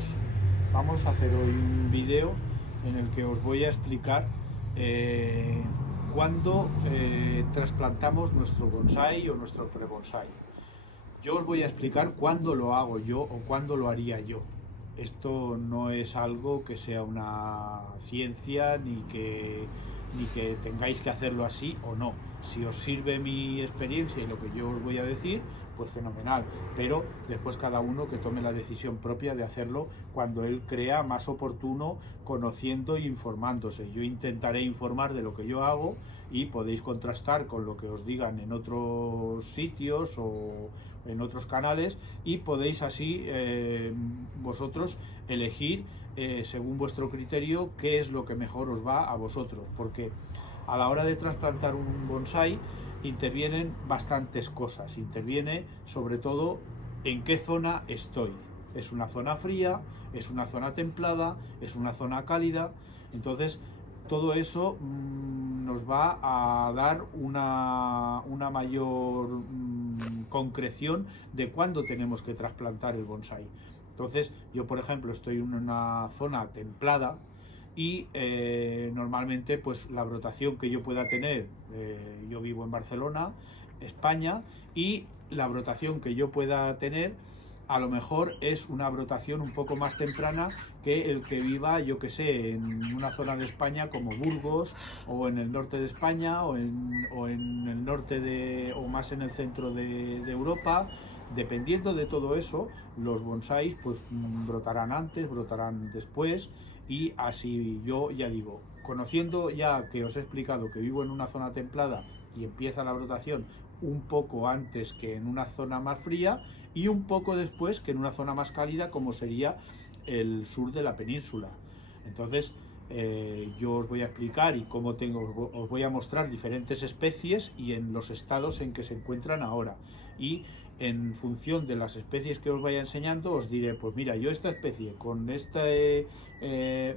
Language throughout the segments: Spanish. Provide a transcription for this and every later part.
amigos, vamos a hacer hoy un vídeo en el que os voy a explicar cuándo trasplantamos nuestro bonsái o nuestro pre-bonsái. Yo os voy a explicar cuándo lo hago yo o cuándo lo haría yo. Esto no es algo que sea una ciencia ni que tengáis que hacerlo así o no. Si os sirve mi experiencia y lo que yo os voy a decir, pues fenomenal, pero después cada uno que tome la decisión propia de hacerlo cuando él crea más oportuno, conociendo e informándose. Yo intentaré informar de lo que yo hago y podéis contrastar con lo que os digan en otros sitios o en otros canales y podéis así vosotros elegir según vuestro criterio qué es lo que mejor os va a vosotros, porque a la hora de trasplantar un bonsái intervienen bastantes cosas. Interviene sobre todo en qué zona estoy. ¿Es una zona fría? ¿Es una zona templada? ¿Es una zona cálida? Entonces todo eso nos va a dar una mayor concreción de cuándo tenemos que trasplantar el bonsái. Entonces yo, por ejemplo, estoy en una zona templada y normalmente pues la brotación que yo pueda tener, yo vivo en Barcelona, España, y la brotación que yo pueda tener a lo mejor es una brotación un poco más temprana que el que viva, yo que sé, en una zona de España como Burgos, o en el norte de España, o en el norte o más en el centro de Europa. Dependiendo de todo eso, los bonsáis pues brotarán antes, brotarán después, y así yo ya digo, conociendo ya que os he explicado que vivo en una zona templada y empieza la brotación un poco antes que en una zona más fría y un poco después que en una zona más cálida como sería el sur de la península. Entonces yo os voy a explicar y os voy a mostrar diferentes especies y en los estados en que se encuentran ahora, y en función de las especies que os vaya enseñando os diré, pues mira, yo esta especie con esta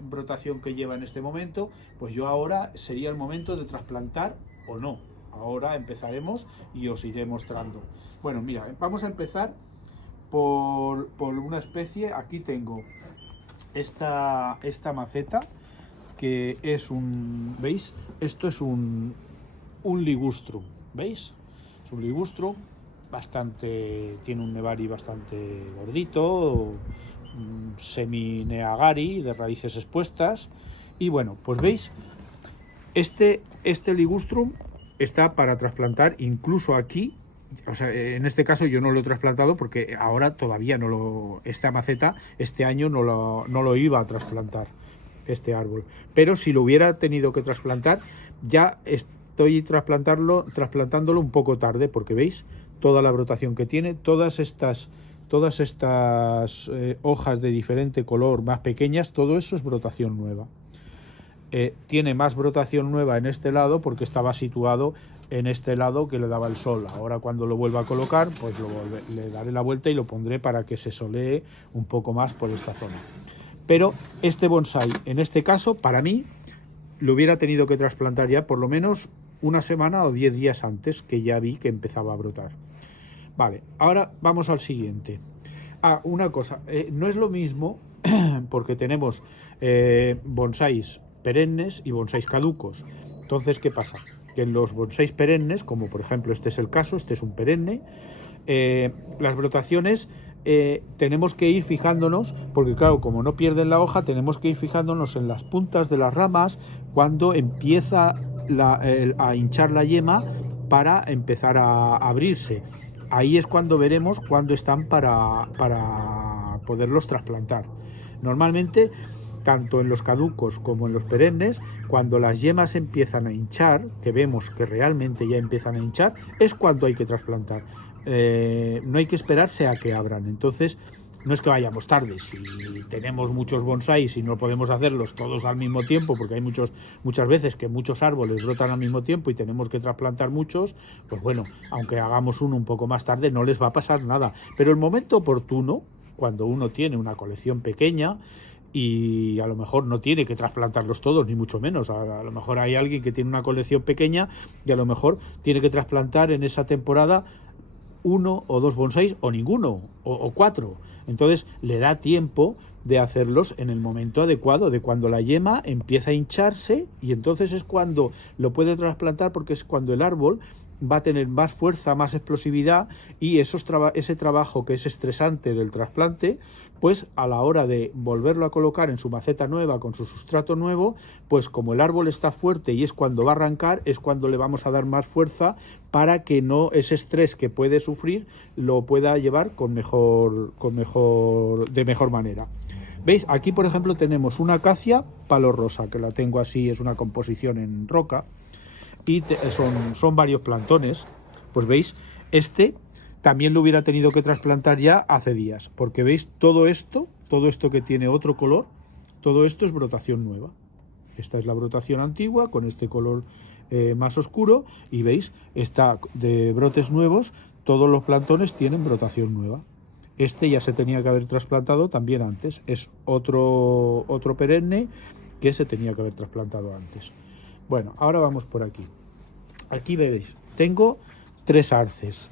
brotación que lleva en este momento, pues yo ahora sería el momento de trasplantar o no. Ahora empezaremos y os iré mostrando. Bueno, mira, vamos a empezar por una especie. Aquí tengo esta maceta, que es ¿veis? Esto es un ligustrum, ¿veis? Es un ligustrum tiene un nevari bastante gordito, semi-neagari, de raíces expuestas, y bueno, pues veis, este ligustrum está para trasplantar incluso aquí. O sea, en este caso yo no lo he trasplantado porque ahora todavía esta maceta este año no lo iba a trasplantar, este árbol, pero si lo hubiera tenido que trasplantar, ya estoy trasplantándolo un poco tarde, porque veis toda la brotación que tiene, todas estas hojas de diferente color más pequeñas, todo eso es brotación nueva. Tiene más brotación nueva en este lado porque estaba situado en este lado que le daba el sol. Ahora cuando lo vuelva a colocar, pues le daré la vuelta y lo pondré para que se solee un poco más por esta zona. Pero este bonsái, en este caso, para mí, lo hubiera tenido que trasplantar ya por lo menos una semana o 10 días antes, que ya vi que empezaba a brotar. Vale, ahora vamos al siguiente. Una cosa, no es lo mismo porque tenemos bonsáis perennes y bonsáis caducos. Entonces, ¿qué pasa? Que en los bonsáis perennes, como por ejemplo este es el caso, este es un perenne, las brotaciones tenemos que ir fijándonos, porque claro, como no pierden la hoja, tenemos que ir fijándonos en las puntas de las ramas cuando empieza a hinchar la yema para empezar a abrirse. Ahí es cuando veremos cuándo están para poderlos trasplantar. Normalmente, tanto en los caducos como en los perennes, cuando las yemas empiezan a hinchar, que vemos que realmente ya empiezan a hinchar, es cuando hay que trasplantar. No hay que esperarse a que abran. Entonces no es que vayamos tarde. Si tenemos muchos bonsáis y no podemos hacerlos todos al mismo tiempo, porque hay muchas veces que muchos árboles brotan al mismo tiempo y tenemos que trasplantar muchos, pues bueno, aunque hagamos uno un poco más tarde no les va a pasar nada. Pero el momento oportuno, cuando uno tiene una colección pequeña y a lo mejor no tiene que trasplantarlos todos, ni mucho menos. A lo mejor hay alguien que tiene una colección pequeña y a lo mejor tiene que trasplantar en esa temporada 1 o 2 bonsáis o ninguno o 4. Entonces le da tiempo de hacerlos en el momento adecuado, de cuando la yema empieza a hincharse, y entonces es cuando lo puede trasplantar, porque es cuando el árbol va a tener más fuerza, más explosividad, y ese trabajo que es estresante del trasplante, pues a la hora de volverlo a colocar en su maceta nueva con su sustrato nuevo, pues como el árbol está fuerte y es cuando va a arrancar, es cuando le vamos a dar más fuerza para que no ese estrés que puede sufrir lo pueda llevar de mejor manera. ¿Veis? Aquí, por ejemplo, tenemos una acacia palo rosa, que la tengo así, es una composición en roca, y son varios plantones. Pues veis, este también lo hubiera tenido que trasplantar ya hace días, porque veis todo esto que tiene otro color, todo esto es brotación nueva. Esta es la brotación antigua con este color más oscuro, y veis, está de brotes nuevos, todos los plantones tienen brotación nueva. Este ya se tenía que haber trasplantado también antes, es otro perenne que se tenía que haber trasplantado antes. Bueno, ahora vamos por aquí. Aquí veréis, tengo 3 arces.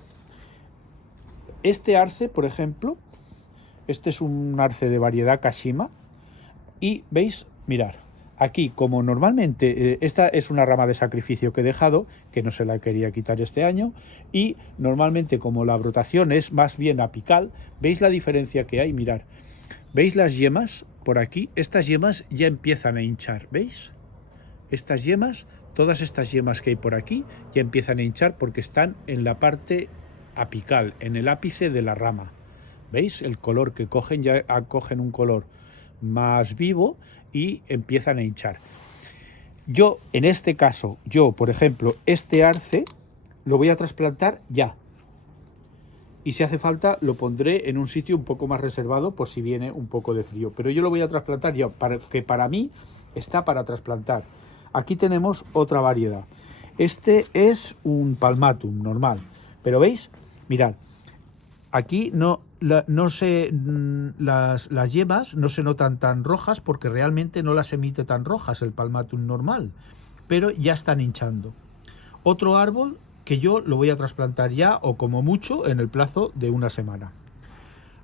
Este arce, por ejemplo, este es un arce de variedad Kashima, y veis, mirar, aquí como normalmente esta es una rama de sacrificio que he dejado, que no se la quería quitar este año, y normalmente como la brotación es más bien apical, veis la diferencia que hay, mirar, veis las yemas por aquí, estas yemas ya empiezan a hinchar, ¿veis? Estas yemas, todas estas yemas que hay por aquí ya empiezan a hinchar porque están en la parte apical, en el ápice de la rama. ¿Veis? El color que cogen, ya cogen un color más vivo y empiezan a hinchar. Yo, en este caso, por ejemplo, este arce lo voy a trasplantar ya. Y si hace falta, lo pondré en un sitio un poco más reservado por si viene un poco de frío. Pero yo lo voy a trasplantar ya, que para mí está para trasplantar. Aquí tenemos otra variedad. Este es un palmatum normal. Pero veis, mirad, aquí las yemas no se notan tan rojas porque realmente no las emite tan rojas el palmatum normal. Pero ya están hinchando. Otro árbol que yo lo voy a trasplantar ya, o como mucho en el plazo de una semana.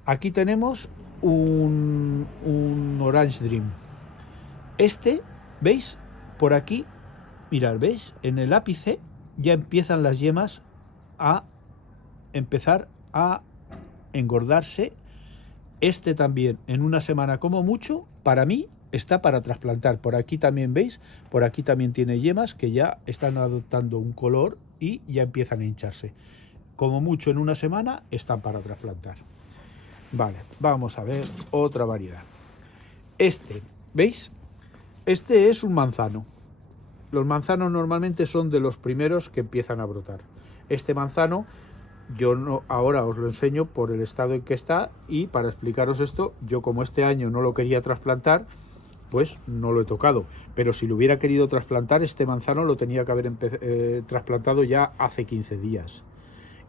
Aquí tenemos un Orange Dream. Este, ¿veis? Por aquí, mirad, ¿veis? En el ápice ya empiezan las yemas a empezar a engordarse. Este también, en una semana como mucho, para mí está para trasplantar. Por aquí también, ¿veis? Por aquí también tiene yemas que ya están adoptando un color y ya empiezan a hincharse. Como mucho en una semana están para trasplantar. Vale, vamos a ver otra variedad. Este, ¿veis? Este es un manzano. Los manzanos normalmente son de los primeros que empiezan a brotar. Este manzano, yo no, ahora os lo enseño por el estado en que está, y para explicaros esto, yo como este año no lo quería trasplantar, pues no lo he tocado. Pero si lo hubiera querido trasplantar, este manzano lo tenía que haber trasplantado ya hace 15 días.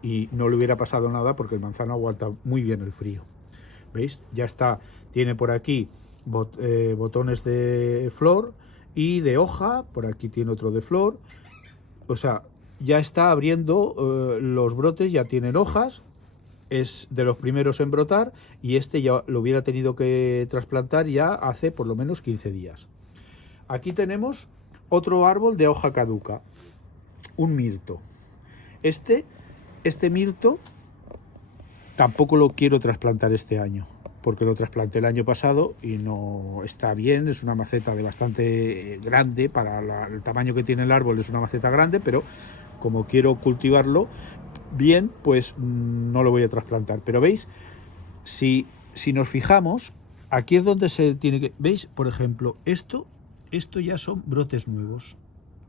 Y no le hubiera pasado nada porque el manzano aguanta muy bien el frío. ¿Veis? Ya está, tiene por aquí botones de flor y de hoja, por aquí tiene otro de flor, o sea, ya está abriendo los brotes, ya tienen hojas, es de los primeros en brotar, y este ya lo hubiera tenido que trasplantar ya hace por lo menos 15 días. Aquí tenemos otro árbol de hoja caduca, un mirto. Este mirto tampoco lo quiero trasplantar este año, porque lo trasplanté el año pasado y no está bien. Es una maceta de bastante grande para el tamaño que tiene el árbol, es una maceta grande, pero como quiero cultivarlo bien, pues no lo voy a trasplantar. Pero veis, si nos fijamos, aquí es donde se tiene que... ¿Veis? Por ejemplo, esto ya son brotes nuevos.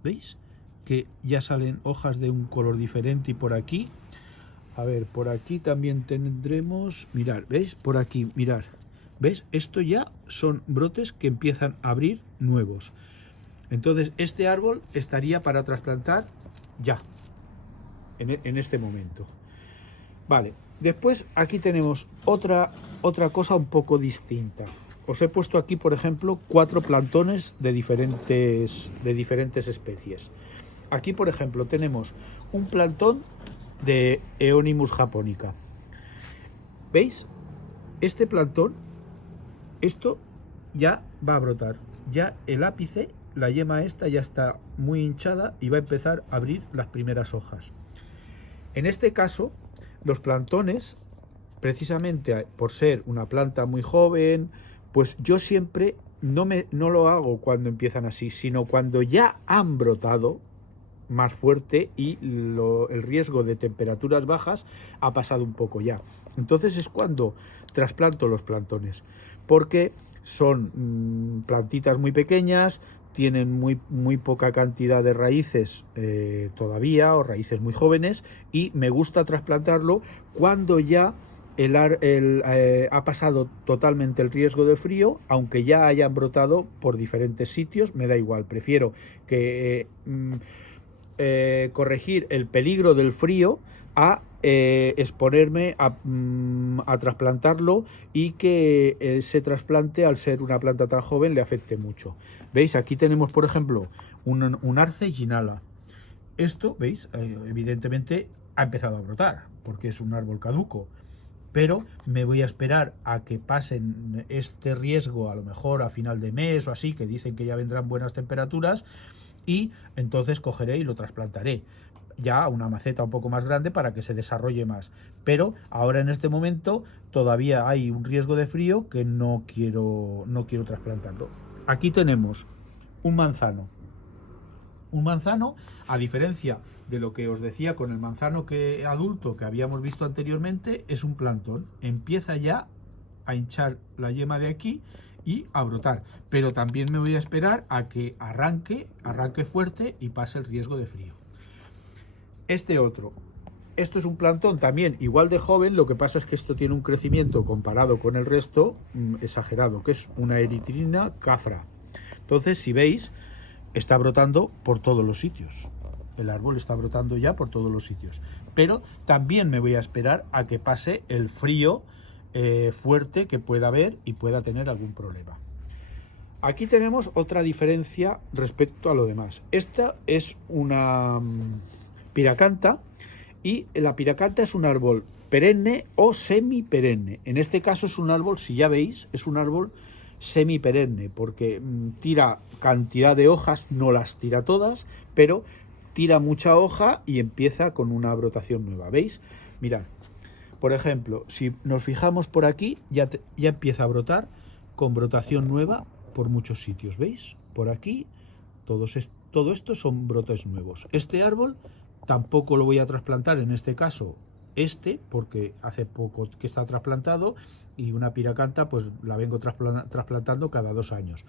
¿Veis? Que ya salen hojas de un color diferente, y por aquí... A ver, por aquí también tendremos... Mirad, ¿veis? Por aquí, mirad. ¿Ves? Esto ya son brotes que empiezan a abrir nuevos. Entonces, este árbol estaría para trasplantar ya, en este momento. Vale, después aquí tenemos otra cosa un poco distinta. Os he puesto aquí, por ejemplo, 4 plantones de diferentes especies. Aquí, por ejemplo, tenemos un plantón de Euonymus japonica. ¿Veis? Este plantón esto ya va a brotar. Ya el ápice, la yema esta ya está muy hinchada y va a empezar a abrir las primeras hojas. En este caso, los plantones, precisamente por ser una planta muy joven, pues yo siempre no lo hago cuando empiezan así, sino cuando ya han brotado más fuerte y el riesgo de temperaturas bajas ha pasado un poco ya. Entonces es cuando trasplanto los plantones, porque son plantitas muy pequeñas, tienen muy poca cantidad de raíces todavía, o raíces muy jóvenes, y me gusta trasplantarlo cuando ya ha pasado totalmente el riesgo de frío, aunque ya hayan brotado por diferentes sitios, me da igual, prefiero que corregir el peligro del frío a exponerme a trasplantarlo y que ese trasplante, al ser una planta tan joven, le afecte mucho. ¿Veis? Aquí tenemos, por ejemplo, un arce ginala. Esto, ¿veis? Evidentemente ha empezado a brotar, porque es un árbol caduco. Pero me voy a esperar a que pasen este riesgo, a lo mejor a final de mes o así, que dicen que ya vendrán buenas temperaturas, y entonces cogeré y lo trasplantaré ya a una maceta un poco más grande para que se desarrolle más. Pero ahora en este momento todavía hay un riesgo de frío que no quiero trasplantarlo. Aquí tenemos un manzano. Un manzano, a diferencia de lo que os decía con el manzano adulto que habíamos visto anteriormente, es un plantón. Empieza ya a hinchar la yema de aquí y a brotar, pero también me voy a esperar a que arranque fuerte y pase el riesgo de frío. Esto es un plantón también igual de joven, lo que pasa es que esto tiene un crecimiento comparado con el resto exagerado, que es una eritrina cafra. Entonces, si veis, está brotando por todos los sitios. El árbol está brotando ya por todos los sitios. Pero también me voy a esperar a que pase el frío fuerte que pueda haber y pueda tener algún problema. Aquí tenemos otra diferencia respecto a lo demás. Esta es una piracanta, y la piracanta es un árbol perenne o semiperenne. En este caso es un árbol, si ya veis, es un árbol semiperenne, porque tira cantidad de hojas, no las tira todas, pero tira mucha hoja y empieza con una brotación nueva. ¿Veis? Mirad, por ejemplo, si nos fijamos por aquí, ya empieza a brotar con brotación nueva por muchos sitios. ¿Veis? Por aquí, todo esto son brotes nuevos. Este árbol tampoco lo voy a trasplantar, en este caso porque hace poco que está trasplantado, y una piracanta pues la vengo trasplantando cada 2 años,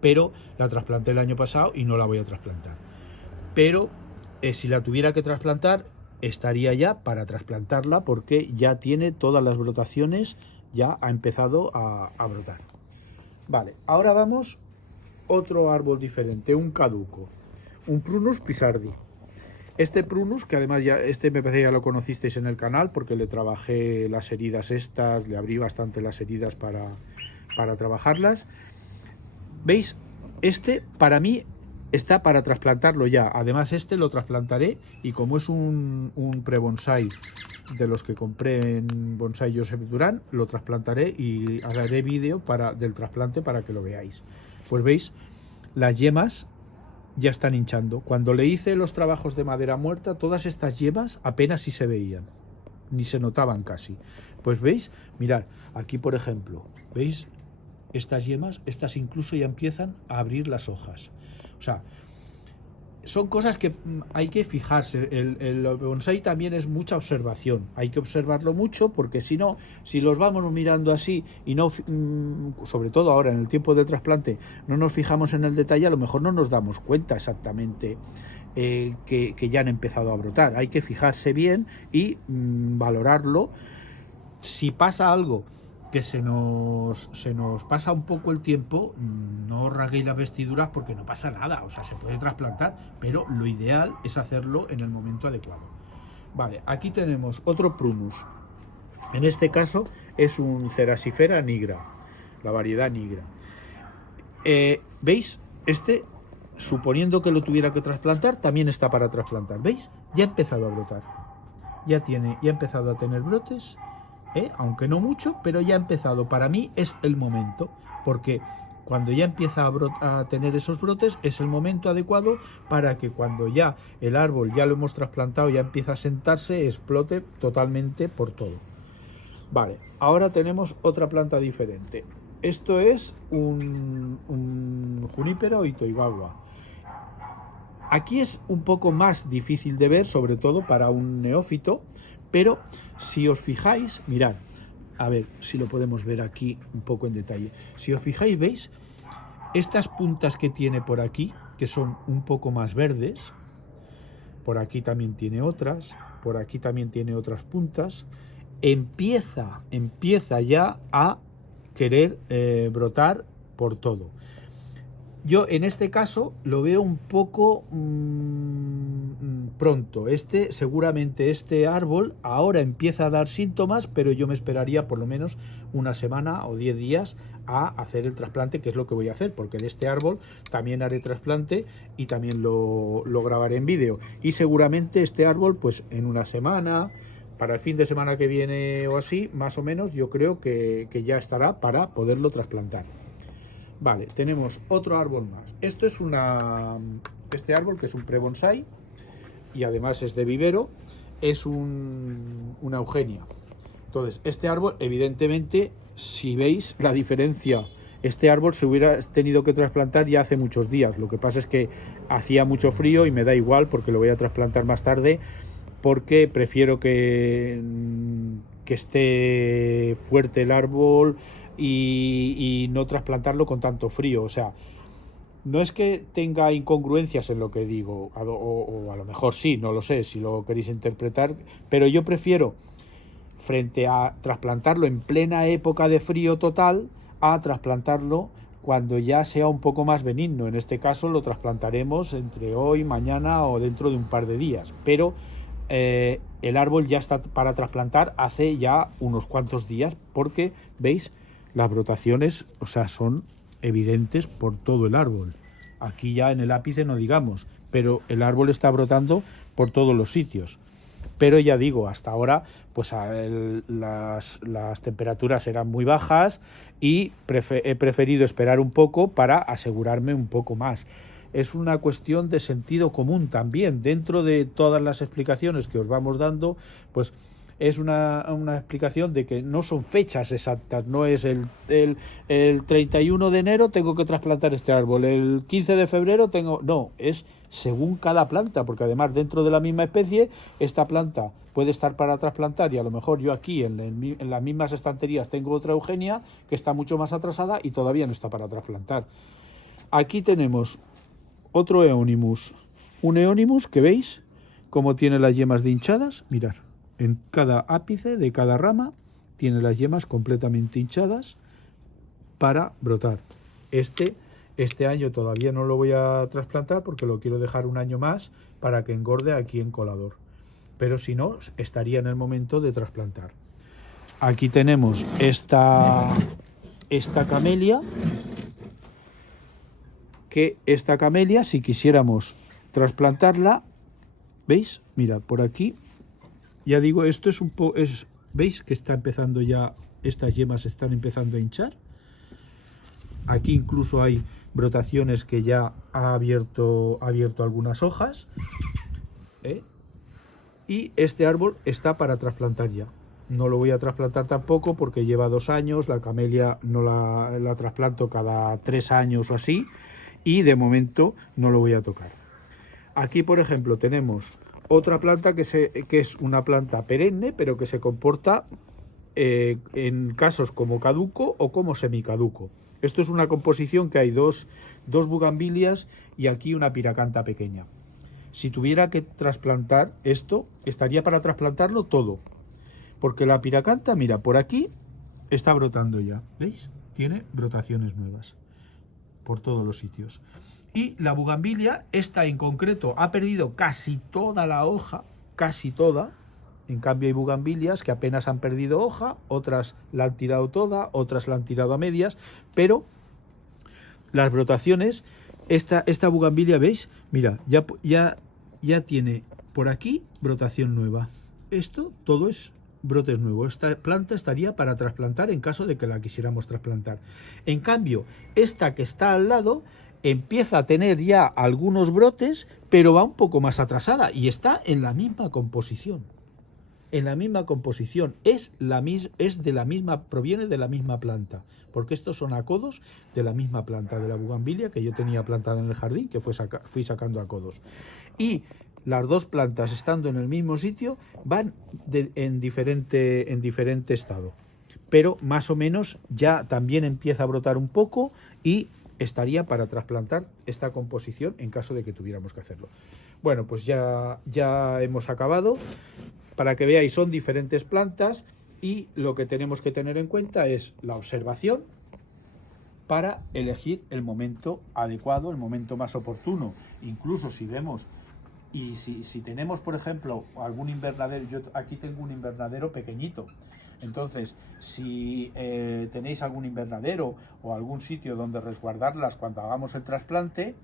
pero la trasplanté el año pasado y no la voy a trasplantar. Pero si la tuviera que trasplantar, estaría ya para trasplantarla, porque ya tiene todas las brotaciones, ya ha empezado a brotar. Vale, ahora vamos otro árbol diferente, un caduco, un Prunus pizardi. Este Prunus, que además me parece ya lo conocisteis en el canal, porque le trabajé las heridas estas, le abrí bastante las heridas para trabajarlas. ¿Veis? Para mí está para trasplantarlo ya. Además lo trasplantaré, y como es un pre-bonsai de los que compré en Bonsai Josep Durán, lo trasplantaré y haré vídeo del trasplante para que lo veáis. Pues veis, las yemas ya están hinchando. Cuando le hice los trabajos de madera muerta, todas estas yemas apenas si se veían, ni se notaban casi. Pues veis, mirad, aquí por ejemplo, veis estas yemas, estas incluso ya empiezan a abrir las hojas. O sea, son cosas que hay que fijarse. El bonsai también es mucha observación, hay que observarlo mucho, porque si no, si los vamos mirando así y no, sobre todo ahora en el tiempo del trasplante, no nos fijamos en el detalle, a lo mejor no nos damos cuenta exactamente que ya han empezado a brotar. Hay que fijarse bien y valorarlo. Si pasa algo que se nos pasa un poco el tiempo, no rasguéis las vestiduras, porque no pasa nada, o sea, se puede trasplantar, pero lo ideal es hacerlo en el momento adecuado. Vale, aquí tenemos otro Prunus. En este caso es un Cerasifera nigra, la variedad nigra. ¿Veis? Suponiendo que lo tuviera que trasplantar, también está para trasplantar. ¿Veis? Ya ha empezado a brotar. Ya ha empezado a tener brotes. aunque no mucho, pero ya ha empezado. Para mí es el momento, porque cuando ya empieza a tener esos brotes es el momento adecuado para que cuando ya el árbol ya lo hemos trasplantado, ya empieza a sentarse, explote totalmente por todo. Vale, ahora tenemos otra planta diferente. Esto es un junípero itoigawa. Aquí es un poco más difícil de ver, sobre todo para un neófito, pero si os fijáis, mirad, a ver si lo podemos ver aquí un poco en detalle. Si os fijáis, veis estas puntas que tiene por aquí, que son un poco más verdes. Por aquí también tiene otras, por aquí también tiene otras puntas. Empieza ya a querer brotar por todo. Yo en este caso lo veo un poco pronto. Seguramente este árbol ahora empieza a dar síntomas, pero yo me esperaría por lo menos una semana o 10 días a hacer el trasplante, que es lo que voy a hacer, porque de este árbol también haré trasplante y también lo grabaré en vídeo. Y seguramente este árbol, pues en una semana, para el fin de semana que viene o así, más o menos, yo creo que ya estará para poderlo trasplantar. Vale, tenemos otro árbol más. Esto es este árbol, que es un pre-bonsai y además es de vivero, es una eugenia. Entonces, este árbol, evidentemente, si veis la diferencia, este árbol se hubiera tenido que trasplantar ya hace muchos días. Lo que pasa es que hacía mucho frío y me da igual porque lo voy a trasplantar más tarde, porque prefiero que esté fuerte el árbol y no trasplantarlo con tanto frío. O sea, no es que tenga incongruencias en lo que digo, o a lo mejor sí, no lo sé, si lo queréis interpretar, pero yo prefiero, frente a trasplantarlo en plena época de frío total, a trasplantarlo cuando ya sea un poco más benigno. En este caso lo trasplantaremos entre hoy, mañana o dentro de un par de días, pero el árbol ya está para trasplantar hace ya unos cuantos días, porque veis las brotaciones, o sea, son evidentes por todo el árbol. Aquí ya en el ápice no digamos, pero el árbol está brotando por todos los sitios. Pero ya digo, hasta ahora pues las temperaturas eran muy bajas y he preferido esperar un poco para asegurarme un poco más. Es una cuestión de sentido común también. Dentro de todas las explicaciones que os vamos dando, pues es una explicación de que no son fechas exactas. No es el 31 de enero tengo que trasplantar este árbol, el 15 de febrero tengo... No, es según cada planta, porque además dentro de la misma especie, esta planta puede estar para trasplantar y a lo mejor yo aquí en las mismas estanterías tengo otra eugenia que está mucho más atrasada y todavía no está para trasplantar. Aquí tenemos otro Euonymus, un Euonymus que veis cómo tiene las yemas de hinchadas. Mirad, en cada ápice de cada rama tiene las yemas completamente hinchadas para brotar. Este año todavía no lo voy a trasplantar porque lo quiero dejar un año más para que engorde aquí en colador, pero si no, estaría en el momento de trasplantar. Aquí tenemos esta camelia, que esta camelia, si quisiéramos trasplantarla, ¿veis? Mirad, por aquí, ya digo, esto es ¿veis que está empezando ya, estas yemas están empezando a hinchar? Aquí incluso hay brotaciones que ya ha abierto algunas hojas, y este árbol está para trasplantar ya. No lo voy a trasplantar tampoco porque lleva 2 años, la camelia no la trasplanto cada 3 años o así, y de momento no lo voy a tocar. Aquí, por ejemplo, tenemos otra planta que es una planta perenne, pero que se comporta en casos como caduco o como semicaduco. Esto es una composición que hay dos bugambilias y aquí una piracanta pequeña. Si tuviera que trasplantar esto, estaría para trasplantarlo todo, porque la piracanta, mira, por aquí está brotando ya, ¿veis? Tiene brotaciones nuevas por todos los sitios. Y la bugambilia, esta en concreto, ha perdido casi toda la hoja, casi toda. En cambio hay bugambilias que apenas han perdido hoja, otras la han tirado toda, otras la han tirado a medias, pero las brotaciones, esta bugambilia, ¿veis? Mira, ya tiene por aquí brotación nueva. Esto todo es brotes nuevos. Esta planta estaría para trasplantar en caso de que la quisiéramos trasplantar. En cambio, esta que está al lado empieza a tener ya algunos brotes, pero va un poco más atrasada y está en la misma composición. En la misma composición, proviene de la misma planta, porque estos son acodos de la misma planta, de la bugambilia que yo tenía plantada en el jardín, que fui sacando acodos. Y las dos plantas, estando en el mismo sitio, van en diferente estado, pero más o menos ya también empieza a brotar un poco y estaría para trasplantar esta composición en caso de que tuviéramos que hacerlo. Bueno, pues ya hemos acabado. Para que veáis, son diferentes plantas y lo que tenemos que tener en cuenta es la observación para elegir el momento adecuado, el momento más oportuno. Incluso si vemos y si tenemos, por ejemplo, algún invernadero, yo aquí tengo un invernadero pequeñito, entonces si tenéis algún invernadero o algún sitio donde resguardarlas cuando hagamos el trasplante,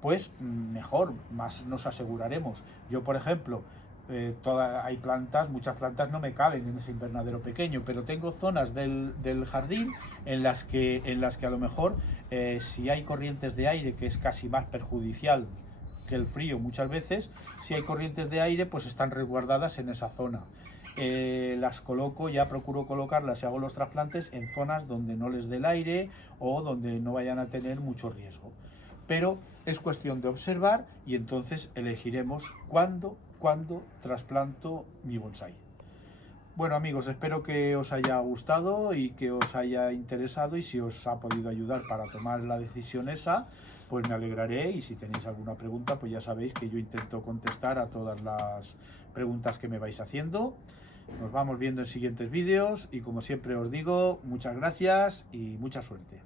pues mejor, más nos aseguraremos. Yo, por ejemplo, hay muchas plantas no me caben en ese invernadero pequeño, pero tengo zonas del jardín en las que a lo mejor si hay corrientes de aire, que es casi más perjudicial que el frío muchas veces, si hay corrientes de aire, pues están resguardadas en esa zona. Las coloco, ya procuro colocarlas y hago los trasplantes en zonas donde no les dé el aire o donde no vayan a tener mucho riesgo. Pero es cuestión de observar y entonces elegiremos cuándo trasplanto mi bonsái. Bueno, amigos, espero que os haya gustado y que os haya interesado, y si os ha podido ayudar para tomar la decisión esa, pues me alegraré, y si tenéis alguna pregunta, pues ya sabéis que yo intento contestar a todas las preguntas que me vais haciendo. Nos vamos viendo en siguientes vídeos y, como siempre os digo, muchas gracias y mucha suerte.